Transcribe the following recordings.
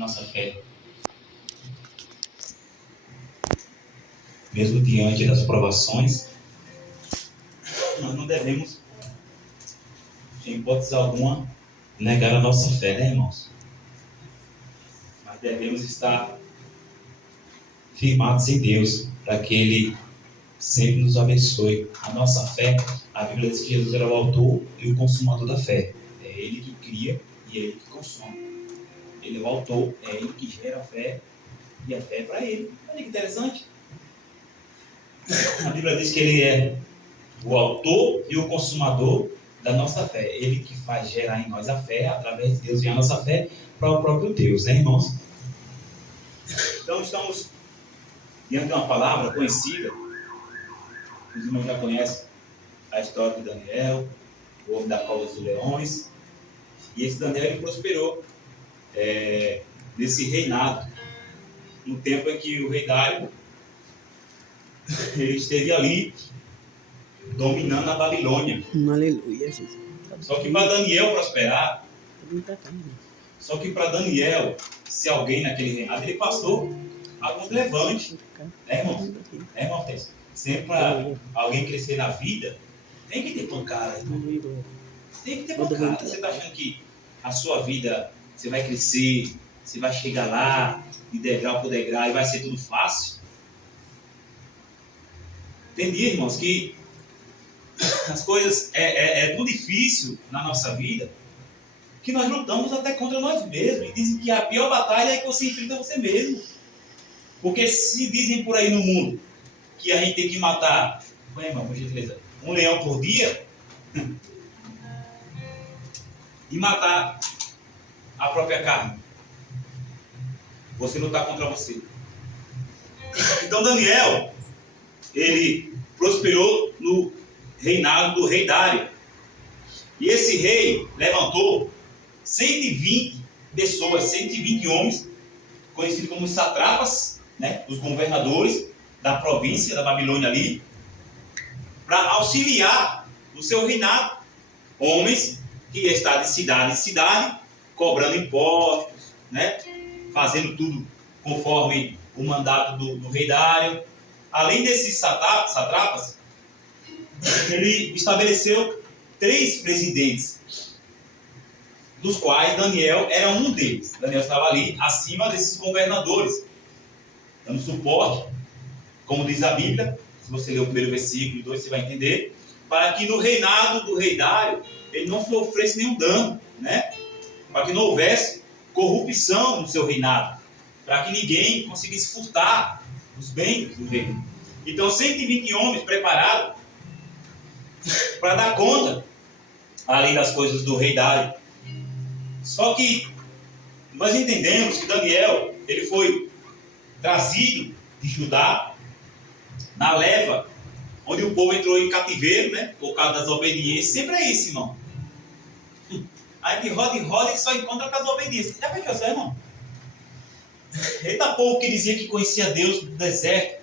nossa fé. Mesmo diante das provações, nós não devemos, em hipótese alguma, negar a nossa fé, né, irmãos? Mas devemos estar firmados em Deus, para que Ele sempre nos abençoe. A nossa fé, a Bíblia diz que Jesus era o autor e o consumador da fé. É Ele que cria e é Ele que consome. Ele é o autor, é Ele que gera a fé e a fé é para Ele. Olha que interessante. A Bíblia diz que Ele é o autor e o consumador da nossa fé. Ele que faz gerar em nós a fé, através de Deus, e a nossa fé para o próprio Deus, né, irmãos? Então, estamos diante de uma palavra conhecida. Os irmãos já conhecem a história de Daniel, o homem da cova dos leões. E esse Daniel, ele prosperou nesse reinado, no tempo em que o rei Dário ele esteve ali dominando a Babilônia. Aleluia, Jesus. Só que para Daniel prosperar, se alguém naquele reinado, ele passou alguns levantes, né, irmão? É, irmão? Sempre para alguém crescer na vida, tem que ter pancada, irmão. Tem que ter pancada. Você está achando que a sua vida, você vai crescer, você vai chegar lá, de degrau por degrau, e vai ser tudo fácil? Tem dia, irmãos, que as coisas é tão difícil na nossa vida que nós lutamos até contra nós mesmos. E dizem que a pior batalha é que você enfrenta você mesmo. Porque se dizem por aí no mundo que a gente tem que matar, irmão, por gentileza, um leão por dia e matar a própria carne, você lutar contra você. Então Daniel, ele prosperou no reinado do rei Dário. E esse rei levantou 120 pessoas, 120 homens, conhecidos como os satrapas, né, os governadores da província da Babilônia ali, para auxiliar no seu reinado. Homens que iam estar de cidade em cidade, cobrando impostos, né, fazendo tudo conforme o mandato do rei Dário. Além desses satrapas, ele estabeleceu 3 presidentes, dos quais Daniel era um deles. Daniel estava ali acima desses governadores, dando suporte, como diz a Bíblia. Se você ler o primeiro versículo e 2, você vai entender, para que no reinado do rei Dário ele não sofresse nenhum dano, né? Para que não houvesse corrupção no seu reinado, para que ninguém conseguisse furtar os bens do reino. Então 120 homens preparados para dar conta ali das coisas do rei Dário. Só que nós entendemos que Daniel, ele foi trazido de Judá na leva onde o povo entrou em cativeiro, né, por causa das obediências. Sempre é isso, irmão. A gente roda e roda e só encontra com as obediências. Já pensou assim, irmão? Eita povo que dizia que conhecia Deus no deserto,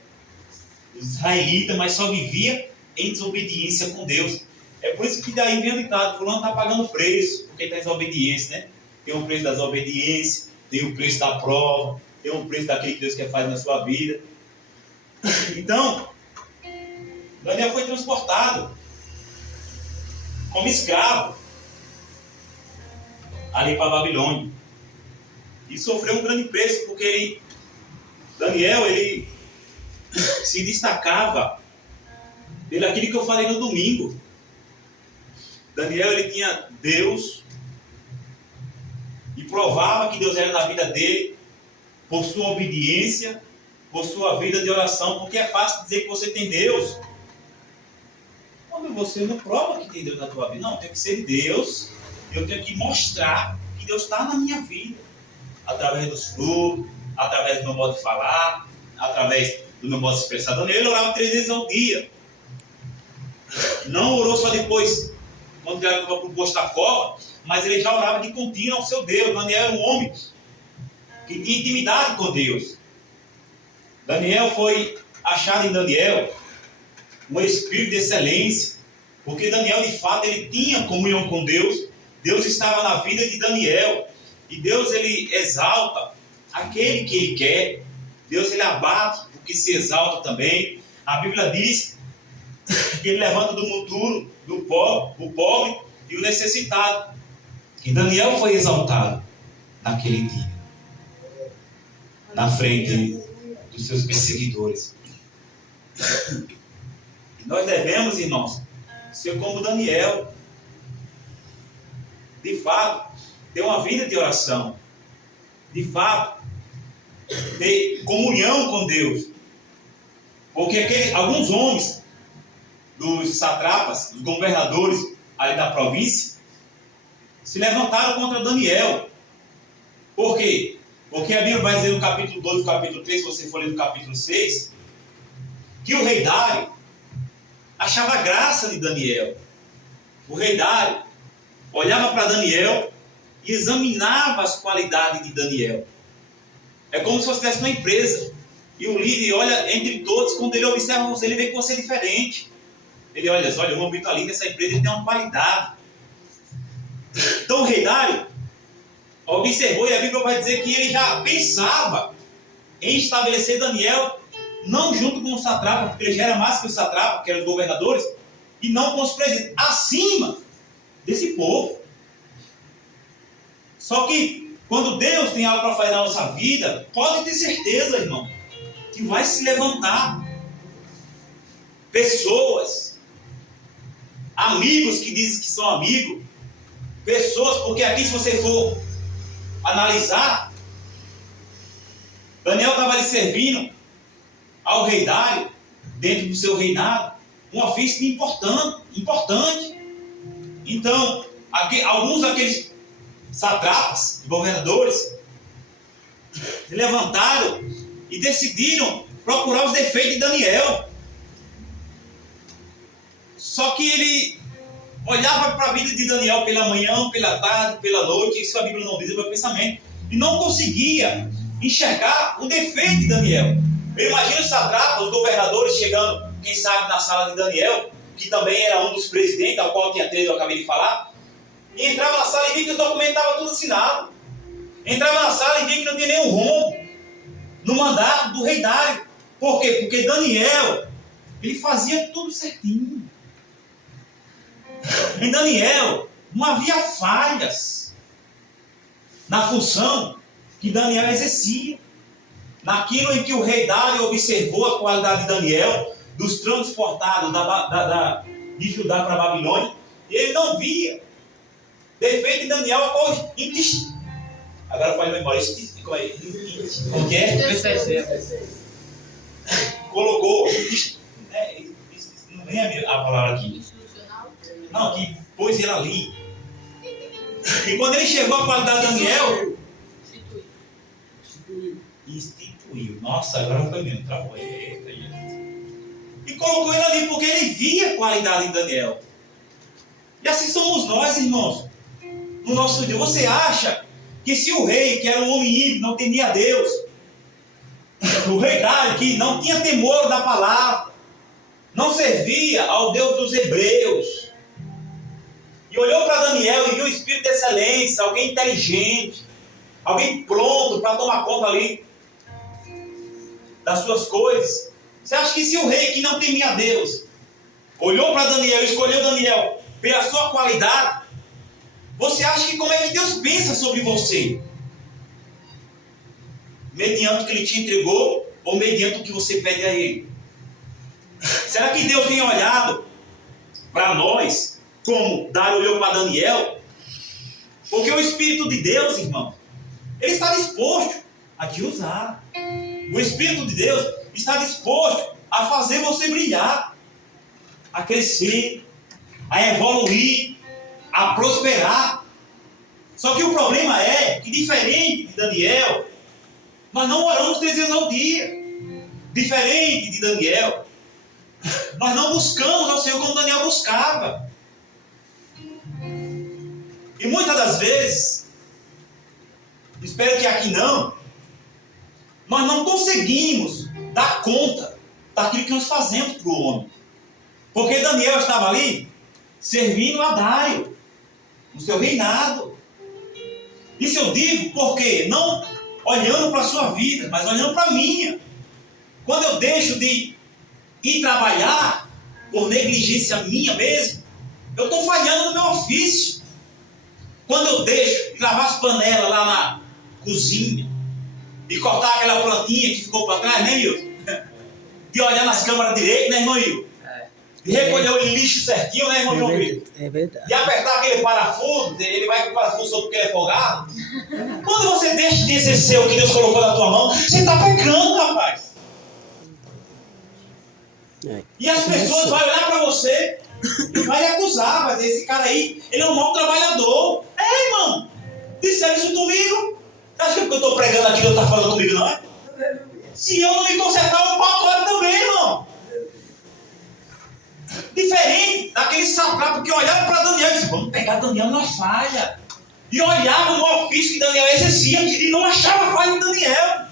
os israelitas, mas só vivia em desobediência com Deus. É por isso que daí vem o ditado: fulano está pagando preço, porque está em desobediência, né? Tem um preço das obediências, tem o preço da prova, tem um preço daquilo que Deus quer fazer na sua vida. Então, Daniel foi transportado como escravo ali para a Babilônia. E sofreu um grande preço, porque Daniel se destacava pelo aquilo que eu falei no domingo. Daniel, ele tinha Deus e provava que Deus era na vida dele por sua obediência, por sua vida de oração. Porque é fácil dizer que você tem Deus quando você não prova que tem Deus na tua vida. Não, tem que ser Deus. Eu tenho que mostrar que Deus está na minha vida, através dos frutos, através do meu modo de falar, através do meu modo de expressar. Daniel, ele orava 3 vezes ao dia. Não orou só depois, quando ele estava para o posto da cova, mas ele já orava de contínuo ao seu Deus. Daniel era um homem que tinha intimidade com Deus. Daniel foi achado em Daniel um espírito de excelência, porque Daniel, de fato, ele tinha comunhão com Deus. Deus estava na vida de Daniel, e Deus, ele exalta aquele que ele quer. Deus, ele abate o que se exalta também. A Bíblia diz que ele levanta do monturo do o pobre e o necessitado. E Daniel foi exaltado naquele dia, na frente dos seus perseguidores. Nós devemos, irmãos, ser como Daniel. De fato, ter uma vida de oração. De fato, ter comunhão com Deus. Porque alguns homens, dos satrapas, dos governadores ali da província, se levantaram contra Daniel. Por quê? Porque a Bíblia vai dizer no capítulo 2, no capítulo 3, se você for ler no capítulo 6, que o rei Dário achava graça de Daniel. O rei Dário olhava para Daniel e examinava as qualidades de Daniel. É como se você estivesse numa empresa e o líder olha entre todos, quando ele observa você, ele vê que você é diferente. Ele olha, o homem está ali nessa empresa, ele tem uma qualidade. Então o rei Dário observou, e a Bíblia vai dizer que ele já pensava em estabelecer Daniel, não junto com o satrapa, porque ele já era mais que o satrapa, que eram os governadores, e não com os presidentes, acima desse povo. Só que quando Deus tem algo para fazer na nossa vida, pode ter certeza, irmão, que vai se levantar pessoas, amigos que dizem que são amigos, pessoas, porque aqui, se você for analisar, Daniel estava ali servindo ao rei Dário, dentro do seu reinado, um ofício importante. Então, alguns daqueles satrapas, governadores, se levantaram e decidiram procurar os defeitos de Daniel. Só que ele olhava para a vida de Daniel pela manhã, pela tarde, pela noite, isso a Bíblia não diz, é meu pensamento, e não conseguia enxergar o defeito de Daniel. Eu imagino os satrapas, os governadores chegando, quem sabe, na sala de Daniel, que também era um dos presidentes, ao qual tinha 3, eu acabei de falar, e entrava na sala e via que os documentos estavam tudo assinados. Entrava na sala e via que não tinha nenhum rombo no mandato do rei Dário. Por quê? Porque Daniel, ele fazia tudo certinho. Em Daniel não havia falhas na função que Daniel exercia. Naquilo em que o rei Dário observou a qualidade de Daniel, dos transportados de Judá para a Babilônia, e ele não via defeito em Daniel. Agora pode memória. Como que é? Colocou. Não vem a palavra aqui. Não, que pôs ele ali. E quando ele chegou à qualidade de Daniel, instituiu. Nossa, agora foi mesmo. Travou. E colocou ele ali porque ele via a qualidade de Daniel. E assim somos nós, irmãos. No nosso dia, você acha que se o rei, que era um homem ímpio, não temia a Deus, o rei Dário, que não tinha temor da palavra, não servia ao Deus dos hebreus, e olhou para Daniel e viu o espírito de excelência, alguém inteligente, alguém pronto para tomar conta ali das suas coisas. Você acha que se o rei, que não temia a Deus, olhou para Daniel, escolheu Daniel pela sua qualidade, você acha que como é que Deus pensa sobre você? Mediante o que Ele te entregou ou mediante o que você pede a Ele? Será que Deus tem olhado para nós como Dário olhou para Daniel? Porque o Espírito de Deus, irmão, Ele está disposto a te usar. O Espírito de Deus está disposto a fazer você brilhar, a crescer, a evoluir, a prosperar. Só que o problema é que, diferente de Daniel, nós não oramos 3 vezes ao dia. Diferente de Daniel, nós não buscamos ao Senhor como Daniel buscava. E muitas das vezes, espero que aqui não, nós não conseguimos dar conta daquilo que nós fazemos para o homem. Porque Daniel estava ali servindo a Dário no seu reinado. Isso eu digo porque não olhando para a sua vida, mas olhando para a minha. Quando eu deixo de ir trabalhar por negligência minha mesmo, eu estou falhando no meu ofício. Quando eu deixo de lavar as panelas lá na cozinha, de cortar aquela plantinha que ficou para trás, né, Hilton? De olhar nas câmaras direitas, né, irmão Hilton? De recolher o lixo certinho, né, irmão João Vitor? É verdade. De apertar aquele parafuso, ele vai com o parafuso solto porque ele é folgado. Quando você deixa de exercer o que Deus colocou na tua mão, você está pecando, rapaz. E as pessoas vão olhar para você e vai lhe acusar, mas esse cara aí, ele é um mau trabalhador. É, irmão. Disseram isso comigo. Acho que é porque eu estou pregando aqui, Deus está falando comigo, não é? Se eu não me consertar, eu pago também, irmão. Diferente daquele satrapo que olhava para Daniel e disse: vamos pegar Daniel na falha. E olhava no ofício que Daniel exercia e não achava falha em Daniel.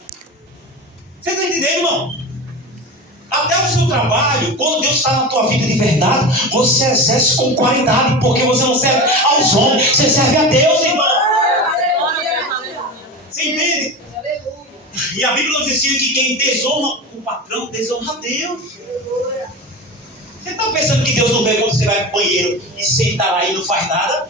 Você está entendendo, irmão? Até o seu trabalho, quando Deus está na tua vida de verdade, você exerce com qualidade, porque você não serve aos homens, você serve a Deus, irmão. Você entende? E a Bíblia nos ensina que quem desonra o patrão, desonra a Deus. Você está pensando que Deus não vê quando você vai para o banheiro e senta lá e não faz nada?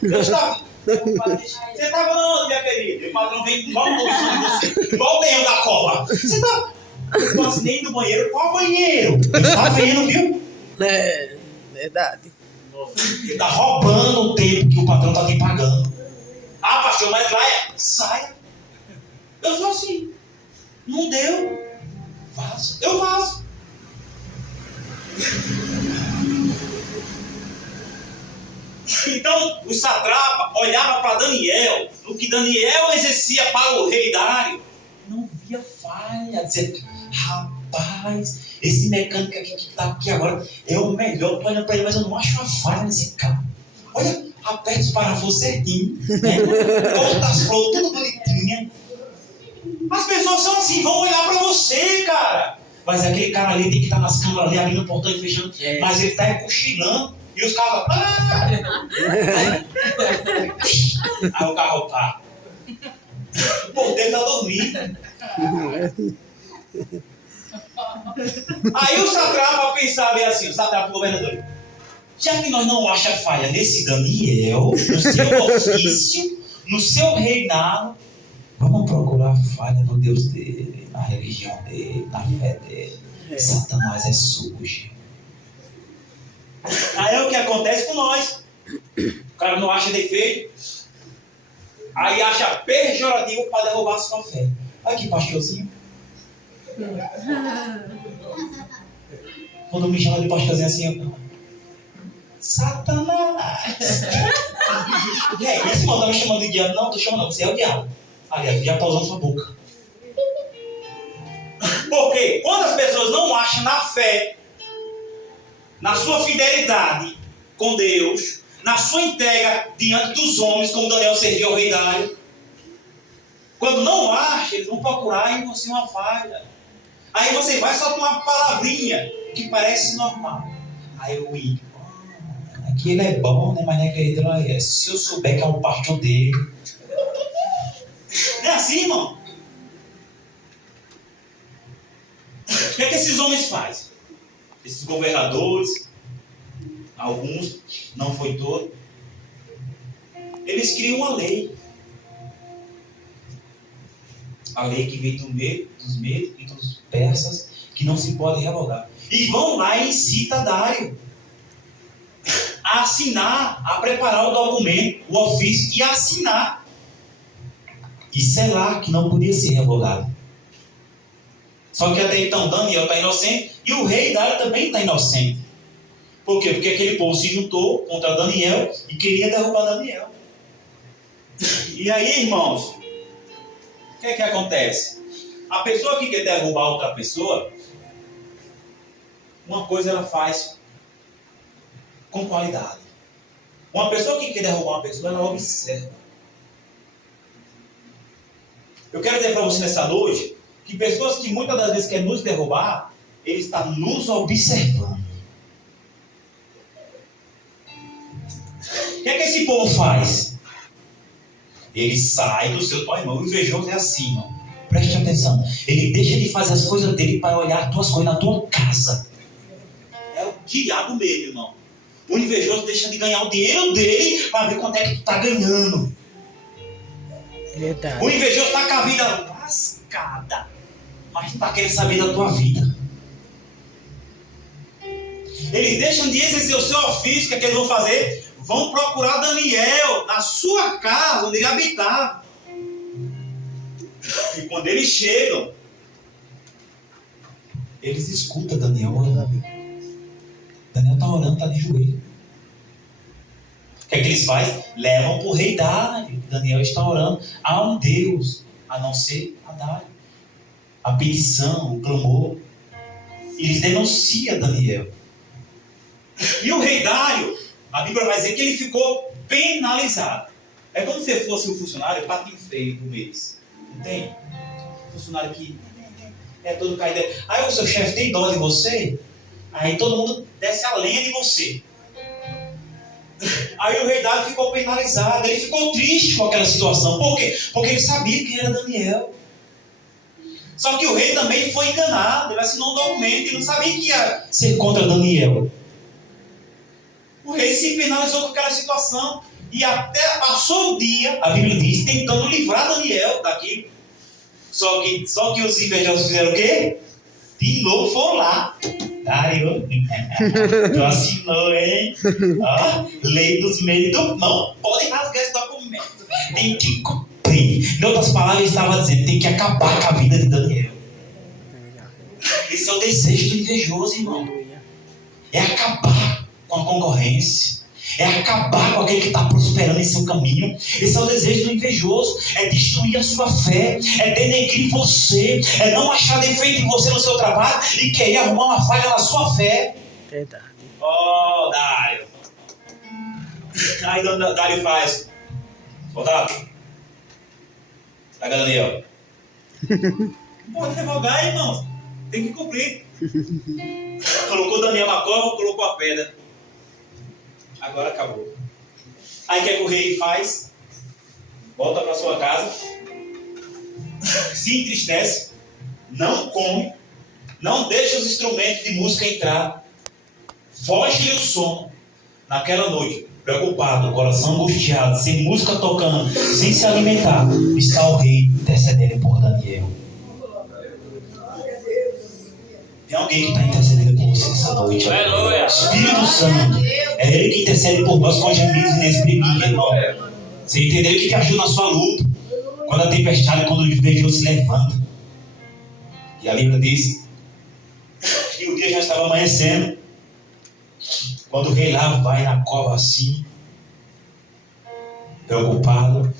Deus está... Você estava onde, minha querida? O patrão vem igual o você, igual o leão da cova. Você está... Eu não posso nem ir do banheiro. Qual banheiro? Ele está vendo, viu? É verdade. Ele está roubando o tempo que o patrão está te pagando. Ah, pastor, mas lá é... Saia. Eu sou assim. Não deu. Vaza. Eu vazo. Então, o satrapa olhava para Daniel, o que Daniel exercia para o rei Dário, não via falha, dizia: rapaz, esse mecânico aqui que está aqui agora é o melhor. Estou olhando para ele, mas eu não acho uma falha nesse carro. Olha, aperta os parafusos certinho, né? Corta as flores, tudo bonitinha. As pessoas são assim, vão olhar para você, cara. Mas aquele cara ali tem que estar nas câmaras ali, abrindo o portão e fechando. Mas ele está cochilando. E os carros... Aí o carro tá. O porteiro está dormindo. Aí o satrapa pensava assim, o satrapa governador: já que nós não achamos falha nesse Daniel, no seu ofício, no seu reinado, vamos procurar a falha no Deus dele, na religião dele, na fé dele. Satanás é sujo. Aí é o que acontece com nós. O cara não acha defeito, aí acha pejorativo para derrubar a sua fé. Olha que pastorzinho. Quando me chama de pastorzinho assim, Satanás. E aí, esse irmão tá me chamando de diabo? Não, não tô chamando não, você é o diabo. Aliás, o diabo está usando sua boca. Porque quando as pessoas não acham na fé, na sua fidelidade com Deus, na sua entrega diante dos homens, como Daniel serviu ao rei Dário, quando não acha, eles vão procurar em você uma falha. Aí você vai só com uma palavrinha que parece normal. Aí o ímpio: aqui ele é bom, né? Mas não é querido, ela é. Se eu souber que é o pastor dele. Não é assim, irmão? O que é que esses homens fazem? Esses governadores, alguns, não foi todo, eles criam uma lei. A lei que veio dos medos e dos persas, que não se pode revogar. E vão lá e incitam Dário a assinar, a preparar o documento, o ofício, e assinar. E selar, que não podia ser revogado. Só que até então Daniel está inocente e o rei Dário também está inocente. Por quê? Porque aquele povo se juntou contra Daniel e queria derrubar Daniel. E aí, irmãos, o que é que acontece? A pessoa que quer derrubar outra pessoa, uma coisa ela faz com qualidade. Uma pessoa que quer derrubar uma pessoa, ela observa. Eu quero dizer para você nessa noite que pessoas que muitas das vezes querem nos derrubar, ele está nos observando. O que é que esse povo faz? Ele sai do seu... Olha, irmão, o invejoso é assim, irmão. Preste atenção. Ele deixa de fazer as coisas dele para olhar as tuas coisas na tua casa. É o diabo mesmo, irmão. O invejoso deixa de ganhar o dinheiro dele para ver quanto é que tu tá ganhando. Verdade. O invejoso tá com a vida lascada, mas não tá querendo saber da tua vida. Eles deixam de exercer o seu ofício. O que é que eles vão fazer? Vão procurar Daniel na sua casa, onde ele habitava. E quando eles chegam, Eles escutam Daniel orando. Daniel está orando, está de joelho. O que é que eles fazem? Levam para o rei Dário. Daniel está orando a um Deus, a não ser a Dário. A petição, o clamor. Eles denunciam Daniel. e o rei Dário, a Bíblia vai dizer que ele ficou penalizado. É como se fosse um funcionário patinho feio do mês. Entende? Funcionário que é todo caído. Aí o seu chefe tem dó de você, aí todo mundo desce a lenha de você. Aí o rei Dário ficou penalizado, ele ficou triste com aquela situação. Por quê? Porque ele sabia que era Daniel. Só que o rei também foi enganado, ele assinou um documento e não sabia que ia Ser contra Daniel. O rei se penalizou com aquela situação. E até passou o dia, A Bíblia diz: tentando livrar Daniel daquilo. Só que os invejosos fizeram o quê? De novo foram lá. Dário, tu assinou, hein? Ó, lei dos meios do... Não pode rasgar esse documento. tem que cumprir. Em outras palavras, ele estava dizendo: tem que acabar com a vida de Daniel. Esse é o desejo do invejoso, irmão. É acabar com a concorrência. É acabar com aquele que está prosperando em seu caminho. Esse é o desejo do invejoso. É destruir a sua fé. É denegrir você. É não achar defeito em você no seu trabalho e querer arrumar uma falha na sua fé. Verdade. Ó, Dário. Aí Dário faz: soldado, pega Daniel. Pode revogar, irmão. Tem que cumprir. Colocou Daniel na cova, colocou a pedra. Agora acabou. Aí o que é que o rei faz? Volta para sua casa, se entristece, não come, não deixa os instrumentos de música entrar, foge o sono. Naquela noite, preocupado, coração angustiado, sem música tocando, sem se alimentar, está o rei intercedendo por Daniel. Tem alguém que está intercedendo por você essa noite. Aleluia. Espírito Santo, é Ele que intercede por nós com gemidos inexprimíveis, irmão. Você entendeu o que ajuda na sua luta? Quando a tempestade, quando o invejoso se levanta. E a Bíblia diz que o dia já estava amanhecendo, quando o rei lá vai na cova assim, preocupado,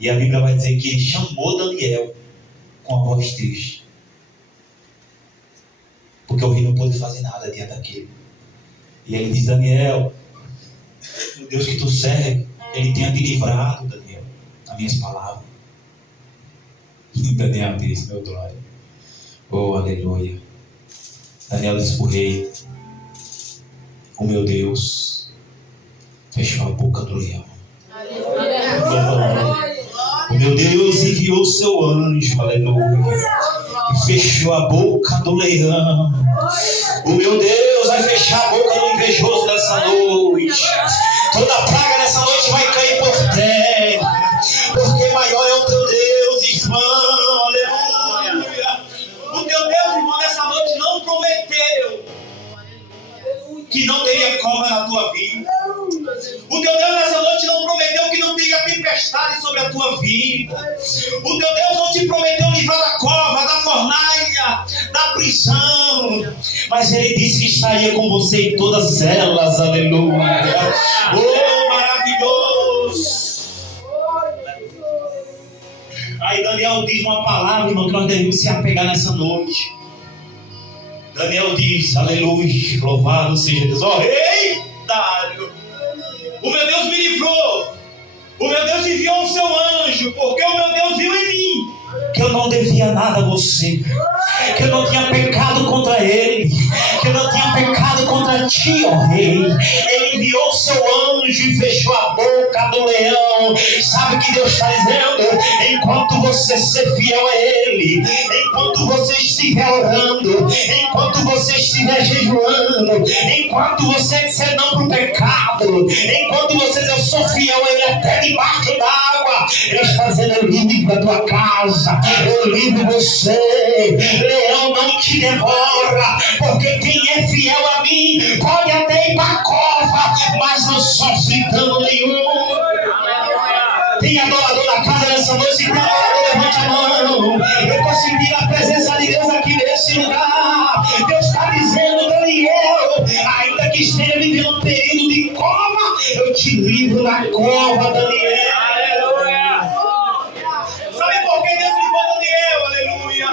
e a Bíblia vai dizer que ele chamou Daniel com a voz triste. Porque o rei não pôde fazer nada diante daquilo. E ele diz: Daniel, o Deus que tu serve, Ele tenha te livrado, Daniel, nas minhas palavras. E Daniel diz: meu glória. Oh, aleluia. Daniel disse para o rei: o meu Deus fechou a boca do leão. O meu Deus enviou o seu anjo, aleluia, e fechou a boca do leão. O meu Deus vai fechar a boca do invejoso nessa noite. Toda praga nessa noite vai cair por terra, porque maior é o teu Deus, irmão, aleluia. O teu Deus, irmão, nessa noite não prometeu que não teria cova na tua vida. O teu Deus nessa noite não prometeu que não teria tempestade sobre a tua vida. O teu Deus não te prometeu livrar da cova, da fornalha, da prisão. Mas Ele disse que estaria com você em todas elas, aleluia. Oh, maravilhoso. Aí Daniel diz uma palavra, irmão, que nós devemos se apegar nessa noite. Daniel diz: aleluia, louvado seja Deus. Ó, rei Dário, o meu Deus me livrou. O meu Deus enviou o seu anjo, porque o meu Deus viu em mim que eu não devia nada a você, que eu não tinha pecado contra Ele, que eu não tinha pecado contra ti, ó rei. Ele enviou o seu anjo e fechou a boca do leão. Sabe o que Deus está dizendo? Enquanto você ser fiel a Ele, enquanto você estiver orando, enquanto você estiver jejuando, enquanto você disser não para o pecado, enquanto você dizer eu sou fiel a Ele até debaixo d'água, Ele está dizendo eu livro a tua casa, eu livro você. Leão não te devora, porque quem é fiel a mim pode até ir para a cova, mas não sofre dano nenhum. Tem adorador na casa nessa noite, se tem adorador, levante a mão. Eu estou sentindo a presença de Deus aqui nesse lugar. Deus está dizendo, Daniel, ainda que esteja vivendo um período de cova, eu te livro da cova, Daniel. Sabe por que Deus livrou Daniel? Aleluia.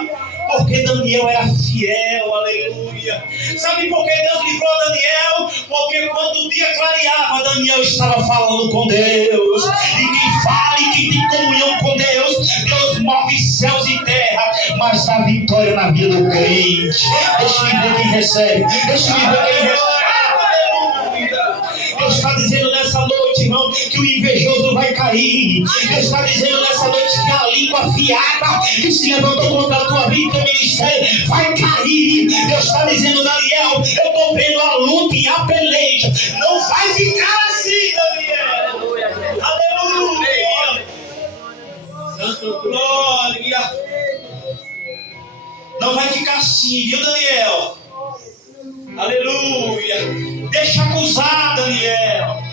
Porque Daniel era fiel, aleluia. Sabe por que Deus livrou Daniel? Porque quando o dia clareava, Daniel estava falando com Deus. E quem fala e quem tem comunhão com Deus, Deus move céus e terra, mas dá vitória na vida do crente. Deixa-me ver quem recebe. Deixa-me ver quem recebe. Deus está dizendo nessa noite, irmão, que o invejoso vai cair. Deus está dizendo nessa noite que a língua afiada que se levantou contra a tua vida e teu ministério vai cair. Deus está dizendo, Daniel, eu estou vendo a luta e a peleja. Não vai ficar assim, Daniel. Aleluia. Santo glória. Não vai ficar assim, viu, Daniel? Aleluia. Deixa acusar, Daniel.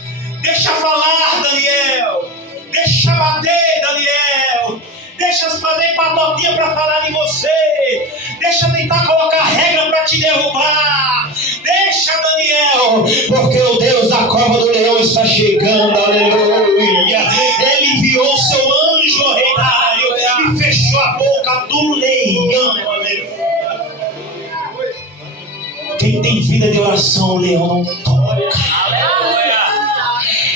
Deixa falar, Daniel. Deixa bater, Daniel. Deixa fazer patotinha para falar de você. Deixa tentar colocar regra para te derrubar. Deixa, Daniel, porque o Deus da cova do leão está chegando, aleluia. Ele enviou o seu anjo ao reinário e fechou a boca do leão, aleluia. Quem tem vida de oração, o leão não toca.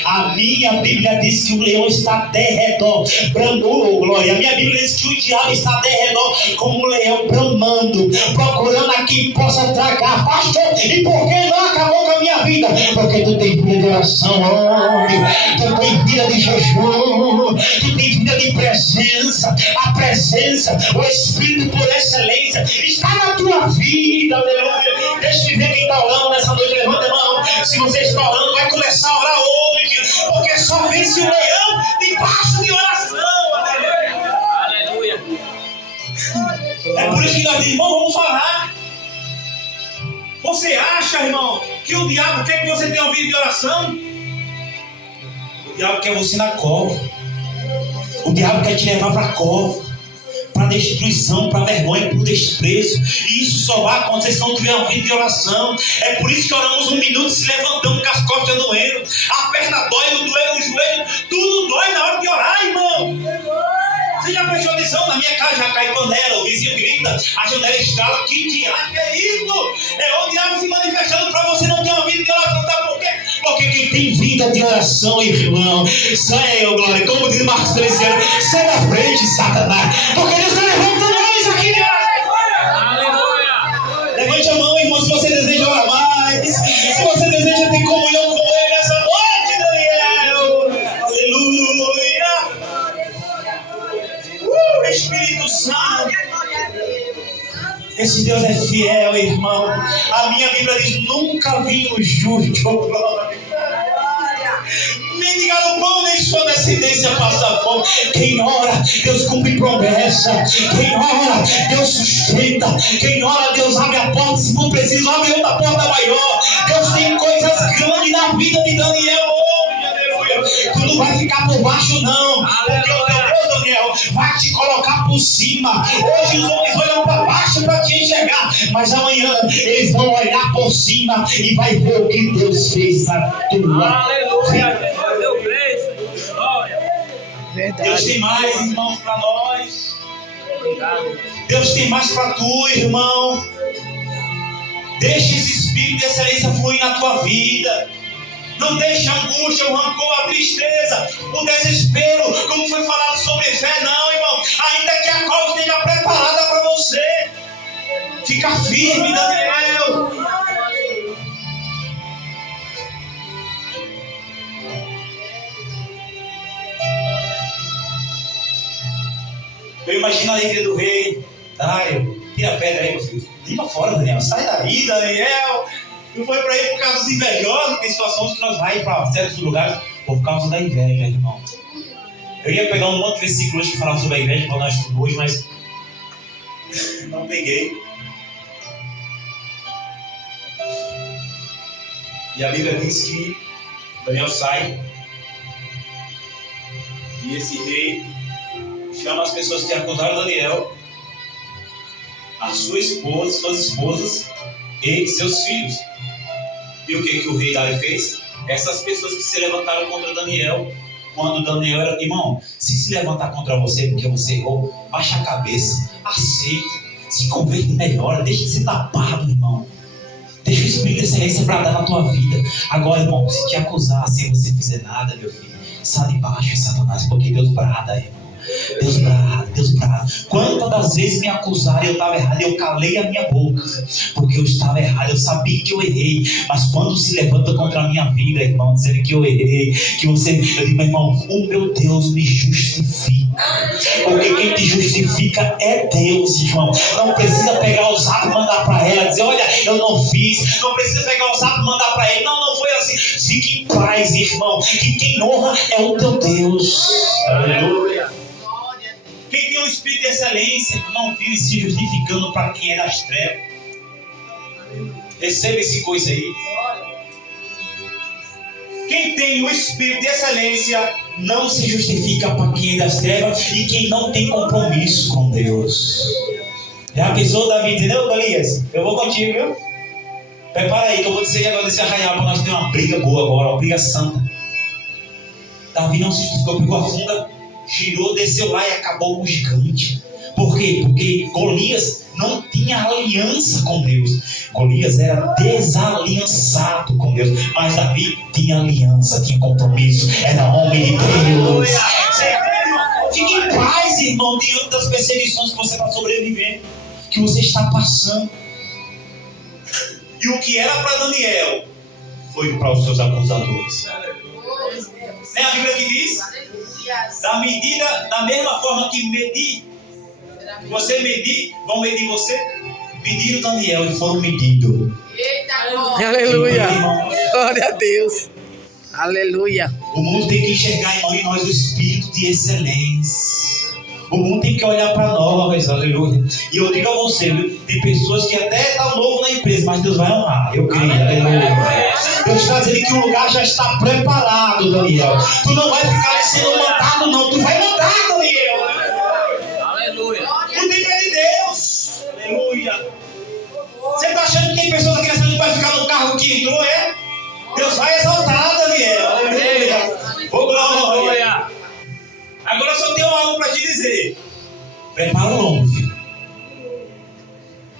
A minha Bíblia diz que o leão está à derredor, bramou, glória. A minha Bíblia diz que o diabo está à derredor, como um leão bramando, procurando a quem possa tragar. Pastor, e por que não acabou com a minha vida? Porque tu tem vida de oração, homem. Tu tem vida de jejum, tu tem vida de presença. A presença, o Espírito por excelência está na tua vida, aleluia. Deixa eu ver quem está orando nessa noite. Levanta a mão. Se você está orando, vai começar a orar hoje, porque só vence o leão debaixo de oração. Aleluia. É por isso que nós dizemos, irmão, vamos falar. Você acha, irmão, que o diabo quer que você tenha ouvido de oração? O diabo quer você na cova. O diabo quer te levar para a cova, para destruição, para vergonha, para o desprezo. E isso só vai acontecer se não tiver uma vida de oração. É por isso que oramos um minuto se levantamos com as costas doendo. A perna dói, o joelho, tudo dói na hora de orar, irmão. Você já prestou atenção? Na minha casa já cai panela, o vizinho grita, a janela estrala. Que diabo é isso? É o diabo se manifestando para você não ter uma vida de oração. Sabe por quê? Porque quem tem vida de oração, irmão, sai, glória, como diz Marcos 13, sai da frente, Satanás, porque Deus está levantando nós aqui de oração. Levante a mão, irmão, se você deseja orar mais, se você deseja ter comunhão com Ele nessa noite, Daniel. Aleluia. Espírito Santo. Esse Deus é fiel, irmão. A minha Bíblia diz, nunca vi o justo, glória. Nem de galopão, nem sua descendência passa fome. Quem ora, Deus cumpre promessa. Quem ora, Deus sustenta. Quem ora, Deus abre a porta. Se for preciso, abre outra porta maior. Deus tem coisas grandes na vida de Daniel hoje, aleluia. Tu não vai ficar por baixo, não. Porque o teu Deus, Daniel, vai te colocar por cima. Hoje os homens olham para baixo para te enxergar, mas amanhã eles vão olhar por cima e vai ver o que Deus fez na tua vida. Verdade. Deus tem mais, irmãos, para nós. Deus tem mais para tu, irmão. Deixa esse espírito de excelência fluir na tua vida. Não deixe a angústia, o rancor, a tristeza, o desespero, como foi falado sobre fé, não, irmão. Ainda que a cova esteja preparada para você, fica firme, Daniel. imagino a alegria do rei. Dário, tira a pedra aí, meu filho. Limpa fora, Daniel. Sai daí, Daniel. Não foi para ir por causa dos invejosos. Tem situações que nós vamos para certos lugares por causa da inveja, irmão. Eu ia pegar um monte de versículos que falavam sobre a inveja para nós hoje, mas não peguei. E a Bíblia diz que Daniel sai e esse rei chama as pessoas que acusaram Daniel, a sua esposa, suas esposas e seus filhos. E o que o rei Dário fez? Essas pessoas que se levantaram contra Daniel, quando Daniel era... Irmão, se levantar contra você porque você errou, baixa a cabeça, aceite, se converte e melhora, deixa de ser tapado, irmão. Deixa o Espírito de excelência bradar na tua vida. Agora, irmão, se te acusar sem você fizer nada, meu filho, sai de baixo, Satanás, porque Deus brada, irmão. Deus brada, Deus brada. Quantas das vezes me acusaram e eu estava errado, eu calei a minha boca, porque eu estava errado, eu sabia que eu errei. Mas quando se levanta contra a minha vida, irmão, dizendo que eu errei, que você... Eu digo, meu irmão, o meu Deus me justifica. Porque quem te justifica é Deus, irmão. Não precisa pegar o zap e mandar para ela, dizer, olha, eu não fiz. Não precisa pegar o zap e mandar para ele. Não, não foi assim. Fique em paz, irmão, que quem honra é o teu Deus. Aleluia. Quem tem o Espírito de excelência não vive se justificando para quem é das trevas. Receba esse coisa aí. Quem tem o Espírito de excelência não se justifica para quem é das trevas e quem não tem compromisso com Deus. Já pensou Davi dizendo, Golias, eu vou contigo, viu? Prepara aí que eu vou dizer agora desse arraial para nós ter uma briga boa agora, uma briga santa. Davi não se justificou, pegou a funda, girou, desceu lá e acabou com o gigante. Por quê? Porque Golias não tinha aliança com Deus. Golias era desaliançado com Deus. Mas Davi tinha aliança, tinha compromisso. Era homem de Deus. Fique em paz, irmão, diante das perseguições que você está sobrevivendo, que você está passando. E o que era para Daniel foi para os seus acusadores. Não é a Bíblia que diz? Da mesma forma que você medir, vão medir você. Mediram Daniel e foram medidos. Aleluia. Glória a Deus. Aleluia. O mundo tem que enxergar, irmão, em nós o Espírito de excelência. O mundo tem que olhar para nós, aleluia. E eu digo a você, viu? Tem pessoas que até estão novo na empresa, mas Deus vai honrar, eu creio, aleluia. Deus está dizendo que o lugar já está preparado, Daniel. Tu não vai ficar sendo mandado, não. Tu vai mandar, Daniel. Aleluia. O tempo é de Deus, aleluia. Você está achando que tem pessoas aqui nessa gente vai ficar no cargo que entrou, é? Deus vai exaltar, Daniel, aleluia. Ô, glória. Agora eu só tenho algo para te dizer. Prepara o lombo, filho.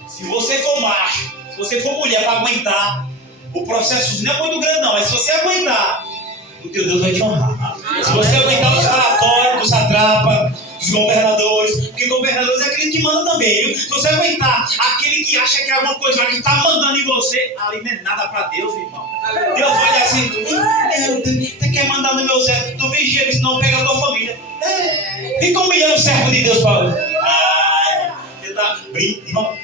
Se você for macho, se você for mulher para aguentar, o processo não é muito grande não, mas se você aguentar, o teu Deus vai te honrar. Se você aguentar os falatórios, os satrapas, os governadores, porque governadores é aquele que manda também, viu? Se você aguentar aquele que acha que é alguma coisa que está mandando em você, ali não é nada para Deus, irmão. Deus vai dizer assim, você quer mandar no meu servo, tu vigia, senão pega a tua família. Fica humilhando o servo de Deus, Paulo. Você tá brincando, irmão.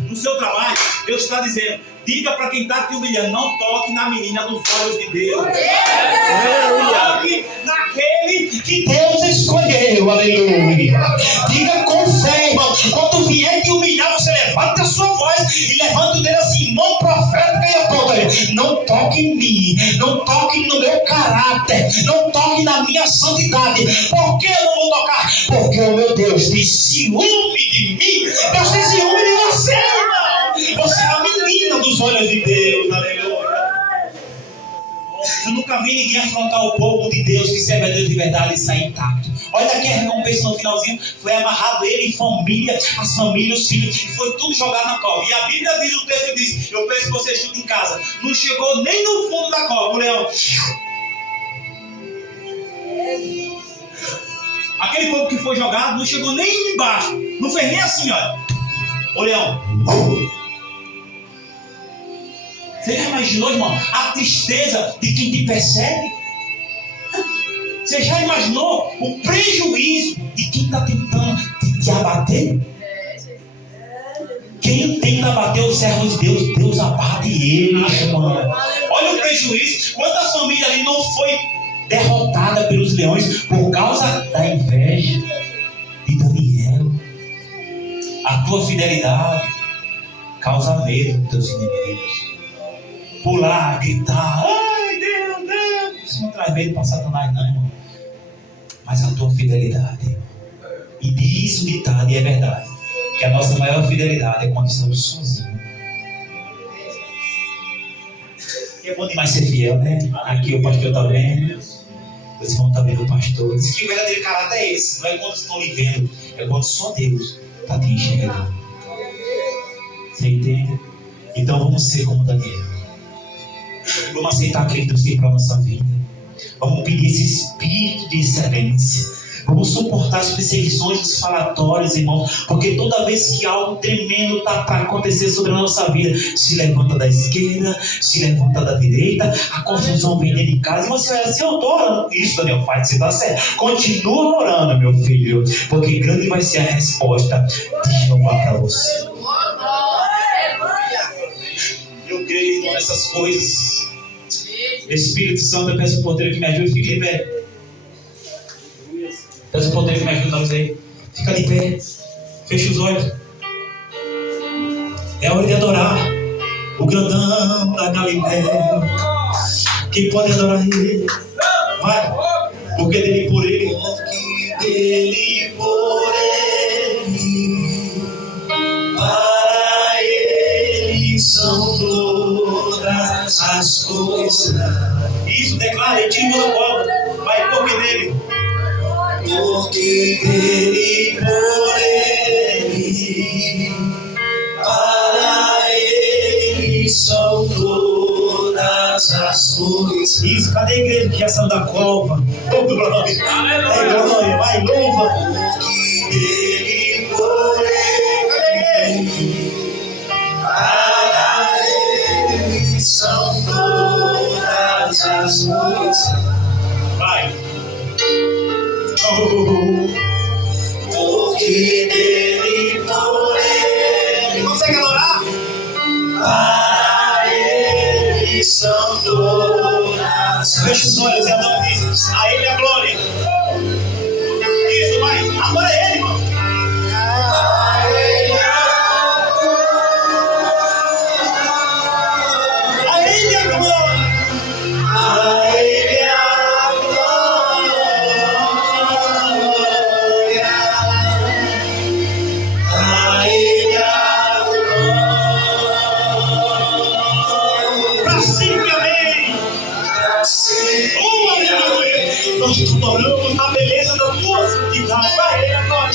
No seu trabalho, Deus está dizendo, diga para quem está te humilhando, não toque na menina dos olhos de Deus. Toque naquele que Deus escolheu, aleluia. Diga com fé, irmão. Quando vier te humilhar, você levanta a sua voz e levanta o dedo assim, mão profética e aponta. Não toque em mim, não toque no meu caráter, não toque na minha santidade. Por que eu não vou tocar? Porque o meu Deus tem ciúme de mim. Deus tem ciúme de você, irmão. Você é a menina dos olhos de Deus, aleluia. Eu nunca vi ninguém afrontar o povo de Deus que serve a Deus de verdade e sair intacto. Olha aqui a recompensa no finalzinho. Foi amarrado ele em família, as famílias, os filhos, e foi tudo jogado na cova. E a Bíblia diz, o texto diz, eu penso que você chuta em casa. Não chegou nem no fundo da cova, o leão. Aquele povo que foi jogado não chegou nem embaixo. Não fez nem assim, olha. O leão. Você já imaginou, irmão, a tristeza de quem te persegue? Você já imaginou o prejuízo de quem está tentando te abater? Quem tenta abater os servos de Deus, Deus abate eles, mano. Olha o prejuízo. Quantas famílias ali não foi derrotada pelos leões por causa da inveja de Daniel? A tua fidelidade causa medo dos teus inimigos. Pular, gritar, ai Deus, Deus. Isso não traz medo para Satanás, não, irmão. Mas a tua fidelidade. E diz o ditado, e é verdade, que a nossa maior fidelidade é quando estamos sozinhos. E é bom demais ser fiel, né? Aqui o pastor está vendo, os irmãos estão vendo o pastor. Diz que o verdadeiro caráter é esse. Não é quando estão lhe vendo, é quando só Deus está te enxergando. Você entende? Então vamos ser como Daniel. Vamos aceitar aquilo que Deus tem para a nossa vida. Vamos pedir esse espírito de excelência. Vamos suportar as perseguições, os falatórios, irmãos, porque toda vez que algo tremendo está para acontecer sobre a nossa vida, se levanta da esquerda, se levanta da direita, a confusão vem dentro de casa, e você vai assim, eu estou orando. Isso, Daniel, faz, você está certo. Continua orando, meu filho, porque grande vai ser a resposta de Jeová para você. Eu creio nessas coisas. Espírito Santo, eu peço o poder que me ajude, fique de pé. Peço o poder que me ajude, nós aí. Fica de pé. Fecha os olhos. É hora de adorar o grandão da Galileia. Quem pode adorar ele? Vai. Porque dele por ele. Porque dele por ele. Para ele são todas as coisas. Isso, declara, ele tira o colo. Vai, porque dele. Porque dele, por ele, para ele são todas as coisas. Isso, cadê a igreja que já saiu da cova? Oh, glória, glória, vai, louva. Porque dele, por ele, para ele são todas as coisas. Vai. Porque dele, por ele. Consegue adorar? Para ele são todas. Feche os olhos e adore. A ele a glória. Isso, vai. Adora ele, irmão. A ele a glória. A ele a glória. A ele a glória. Nós te adoramos na beleza da tua santidade. Vai, ele agora.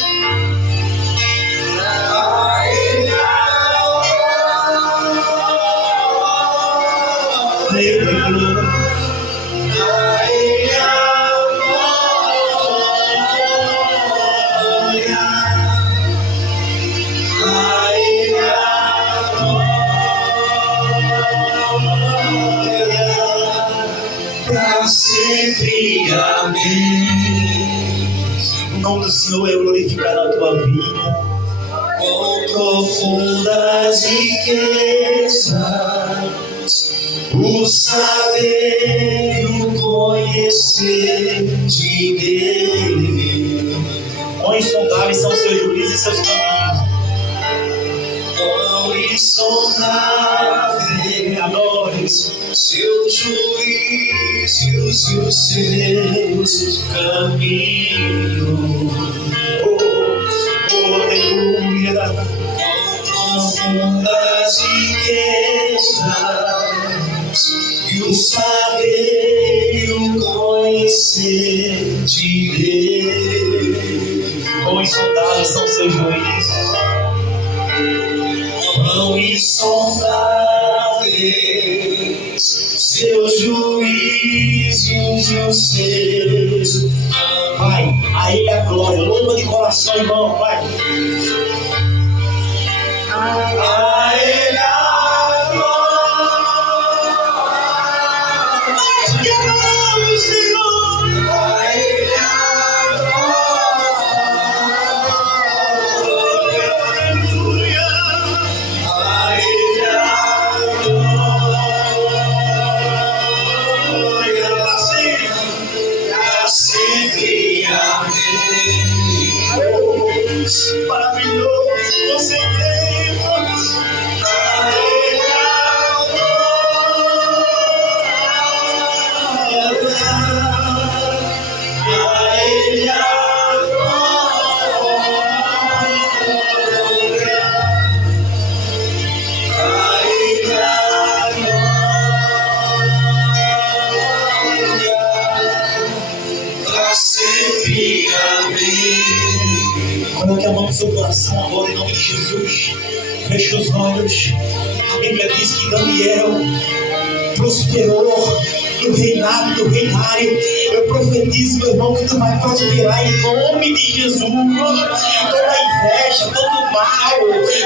Para sempre, amém. O nome do Senhor é glorificado na tua vida. Com profundas riquezas, o saber e o conhecer de Deus. Quão insondáveis são seus juízos e seus caminhos. Quão insondáveis, adores seus juízos e os seus caminhos. Aleluia. Com profundas riquezas e o saber e o conhecer de Deus. Quão insondáveis são seus juízos. Quão insondáveis seus juízos e os seus. Vai, a ele a glória. Louva de coração, irmão, vai. A ele a glória. Que adoramos, Senhor. A ele oração agora em nome de Jesus. Feche os olhos. A Bíblia diz que Daniel prosperou no reinado do reinário. Eu profetizo, meu irmão, que tu vai prosperar em nome de Jesus. Toda inveja, todo mal,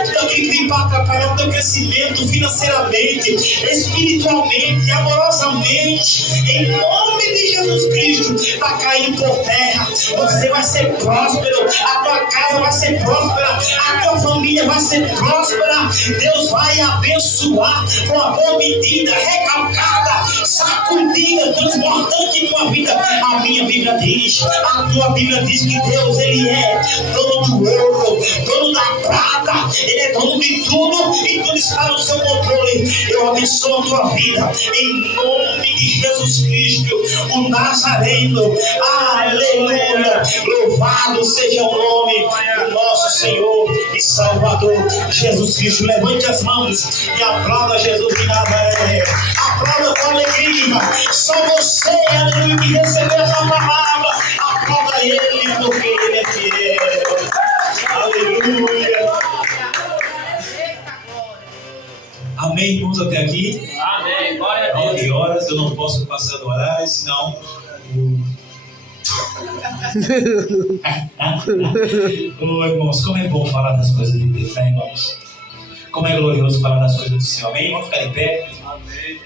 tudo aquilo que vem para atrapalhar o teu crescimento financeiramente, espiritualmente, amorosamente, em nome de Jesus Cristo, vai cair por terra. Você vai ser próspero, a tua casa vai ser próspera, a tua família vai ser próspera. Deus vai abençoar com a boa medida, recalcada, sacudida, transbordante em tua vida. A minha Bíblia diz, a tua Bíblia diz que Deus, Ele é dono do ouro, dono da prata, Ele é dono de tudo e tudo está no seu controle. Eu abençoo a tua vida em nome de Jesus Cristo, o Nazareno. Aleluia! Louvado seja o nome do nosso Senhor e Salvador Jesus Cristo. Levante as mãos e aplauda Jesus de Nazaré. Aplauda com alegria. Só você, aleluia, que recebeu essa palavra. Aplauda Ele, porque Ele é fiel. Aleluia. Amém, irmãos, até aqui. Amém. Glória a Deus. 9 horas, eu não posso passar do horário, senão... Oh, irmãos, como é bom falar das coisas de Deus, né, irmãos? Como é glorioso falar das coisas do Senhor. Amém? Vamos ficar em pé. Amém.